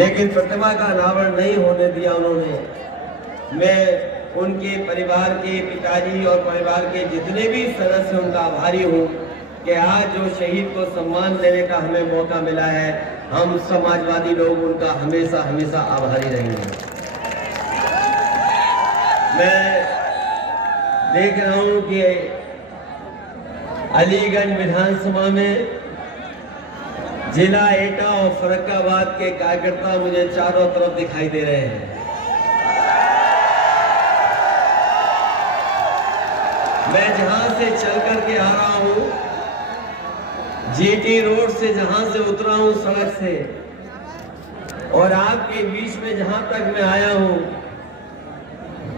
लेकिन प्रतिमा का अनावरण नहीं होने दिया उन्होंने। मैं उनके परिवार के पिताजी और परिवार के जितने भी सदस्य उनका आभारी हूँ कि आज जो शहीद को सम्मान देने का हमें मौका मिला है, हम समाजवादी लोग उनका हमेशा हमेशा आभारी रहेंगे। मैं देख रहा हूँ कि अलीगंज विधानसभा में जिला एटा और फर्रुखाबाद के कार्यकर्ता मुझे चारों तरफ दिखाई दे रहे हैं। मैं जहां से चल करके आ रहा हूं, जीटी रोड से जहां से उतरा हूं सड़क से, और आपके बीच में जहां तक मैं आया हूं,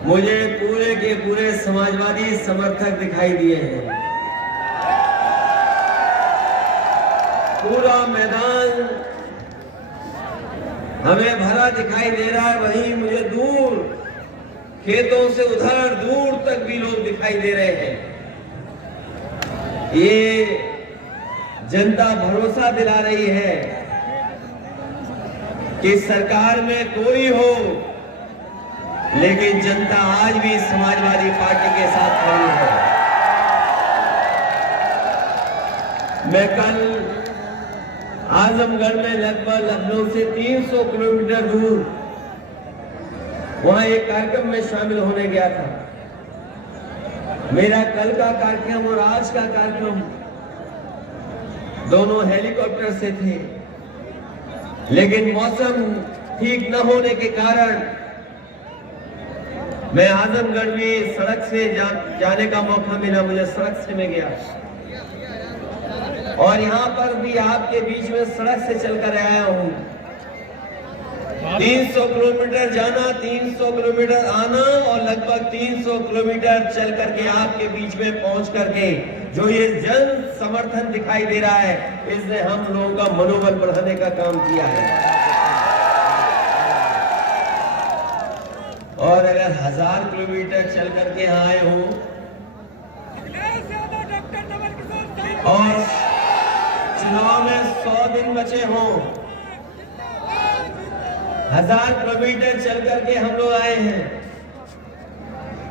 मुझे पूरे के पूरे समाजवादी समर्थक दिखाई दिए हैं। पूरा मैदान हमें भरा दिखाई दे रहा है। वहीं मुझे दूर खेतों से उधर दूर तक भी लोग दिखाई दे रहे हैं। ये जनता भरोसा दिला रही है कि सरकार में कोई हो, लेकिन जनता आज भी समाजवादी पार्टी के साथ खड़ी है। मैं कल आजमगढ़ में लगभग लखनऊ से 300 किलोमीटर दूर वहां एक कार्यक्रम में शामिल होने गया था। मेरा कल का कार्यक्रम और आज का कार्यक्रम दोनों हेलीकॉप्टर से थे, लेकिन मौसम ठीक न होने के कारण मैं आजमगढ़ में सड़क से जाने का मौका मिला। मुझे सड़क से मैं गया और यहाँ पर भी आपके बीच में सड़क से चलकर आया हूँ। 300 किलोमीटर जाना, 300 किलोमीटर आना और लगभग 300 किलोमीटर चल करके आपके बीच में पहुंच करके जो ये जन समर्थन दिखाई दे रहा है, इसने हम लोगों का मनोबल बढ़ाने का काम किया है। और अगर 1000 किलोमीटर चल करके आए हो और चुनाव में 100 दिन बचे हों, 1000 किलोमीटर चल करके हम लोग आए हैं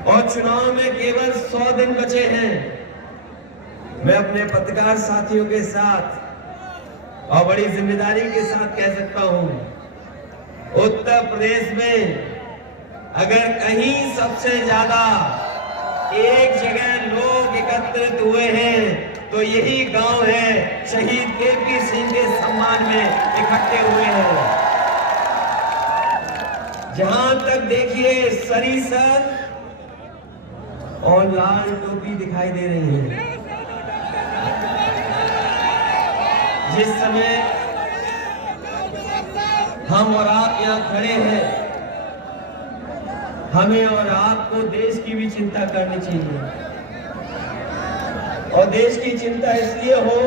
और चुनाव में केवल 100 दिन बचे हैं। मैं अपने पत्रकार साथियों के साथ और बड़ी जिम्मेदारी के साथ कह सकता हूं, उत्तर प्रदेश में अगर कहीं सबसे ज्यादा एक जगह लोग एकत्रित हुए हैं तो यही गांव है। शहीद केपी सिंह के सम्मान में इकट्ठे हुए हैं। जहां तक देखिए सरीसर और लाल टोपी दिखाई दे रही है। जिस समय हम और आप यहां खड़े हैं, हमें और आपको देश की भी चिंता करनी चाहिए। और देश की चिंता इसलिए हो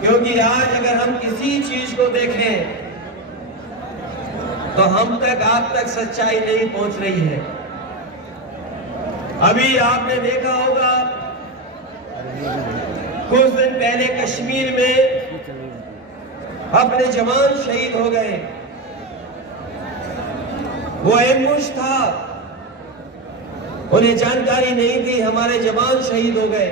क्योंकि आज अगर हम किसी चीज को देखें तो हम तक आप तक सच्चाई नहीं पहुंच रही है। अभी आपने देखा होगा कुछ दिन पहले कश्मीर में अपने जवान शहीद हो गए। वो एम्बुश था, उन्हें जानकारी नहीं थी, हमारे जवान शहीद हो गए।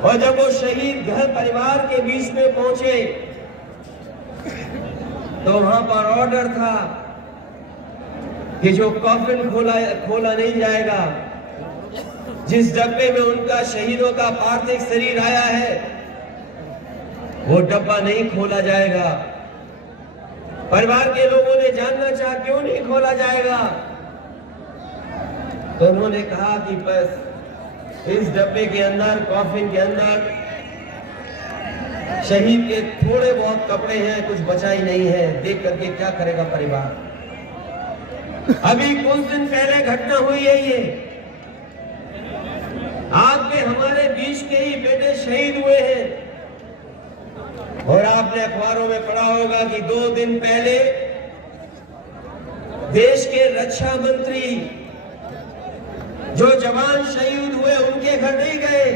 और जब वो शहीद घर परिवार के बीच में पहुंचे तो वहां पर ऑर्डर था कि जो कॉफिन खोला नहीं जाएगा, जिस डब्बे में उनका शहीदों का पार्थिव शरीर आया है वो डब्बा नहीं खोला जाएगा। परिवार के लोगों ने जानना चाहा क्यों नहीं खोला जाएगा, तो उन्होंने कहा कि बस इस डब्बे के अंदर, कॉफिन के अंदर शहीद के थोड़े बहुत कपड़े हैं, कुछ बचा ही नहीं है। देख करके क्या करेगा परिवार। अभी कुछ दिन पहले घटना हुई है, ये आपके हमारे बीच के ही बेटे शहीद हुए हैं। और आपने अखबारों में पढ़ा होगा कि 2 दिन पहले देश के रक्षा मंत्री जो जवान शहीद हुए उनके घर नहीं गए,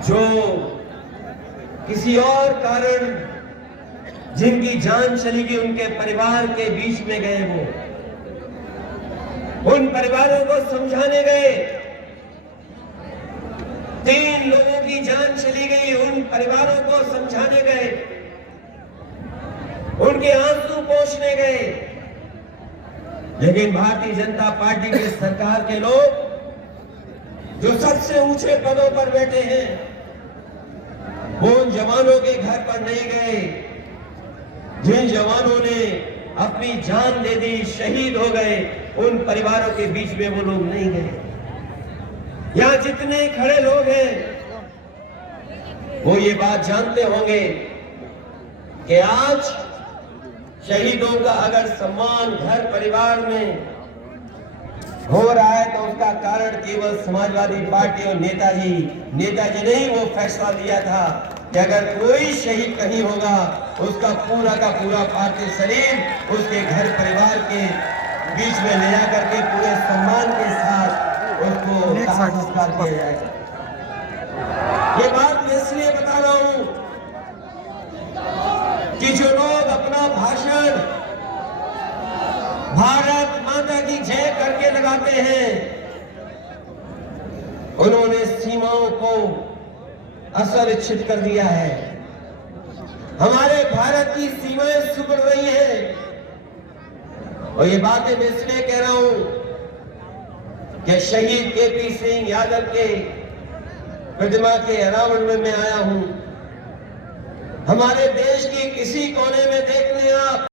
जो किसी और कारण जिनकी जान चली गई उनके परिवार के बीच में गए, वो उन परिवारों को समझाने गए। 3 लोगों की जान चली गई, उन परिवारों को समझाने गए, उनके आंसू पोंछने गए। लेकिन भारतीय जनता पार्टी की सरकार के लोग जो सबसे ऊंचे पदों पर बैठे हैं, वो उन जवानों के घर पर नहीं गए जिन जवानों ने अपनी जान दे दी, शहीद हो गए। उन परिवारों के बीच में वो लोग नहीं गए। यहां जितने खड़े लोग हैं वो ये बात जानते होंगे कि आज शहीदों का अगर सम्मान घर परिवार में हो रहा है तो उसका कारण केवल समाजवादी पार्टी और नेताजी ने ही वो फैसला लिया था कि अगर कोई शहीद कहीं होगा उसका पूरा का पूरा पार्थिव शरीर उसके घर परिवार के बीच में ले जाकर के पूरे सम्मान के साथ उसको संस्कार किया जाएगा। ये बात मैं इसलिए बता रहा हूं कि जो लोग अपना भाषण भारत माता की जय करके लगाते हैं, उन्होंने सीमाओं को असुरक्षित कर दिया है। हमारे भारत की सीमाएं सिकुड़ रही हैं। और ये बातें मैं इसलिए कह रहा हूं कि शहीद केपी सिंह यादव के प्रतिमा के अनावरण में मैं आया हूं। हमारे देश की किसी कोने में देख लें आप,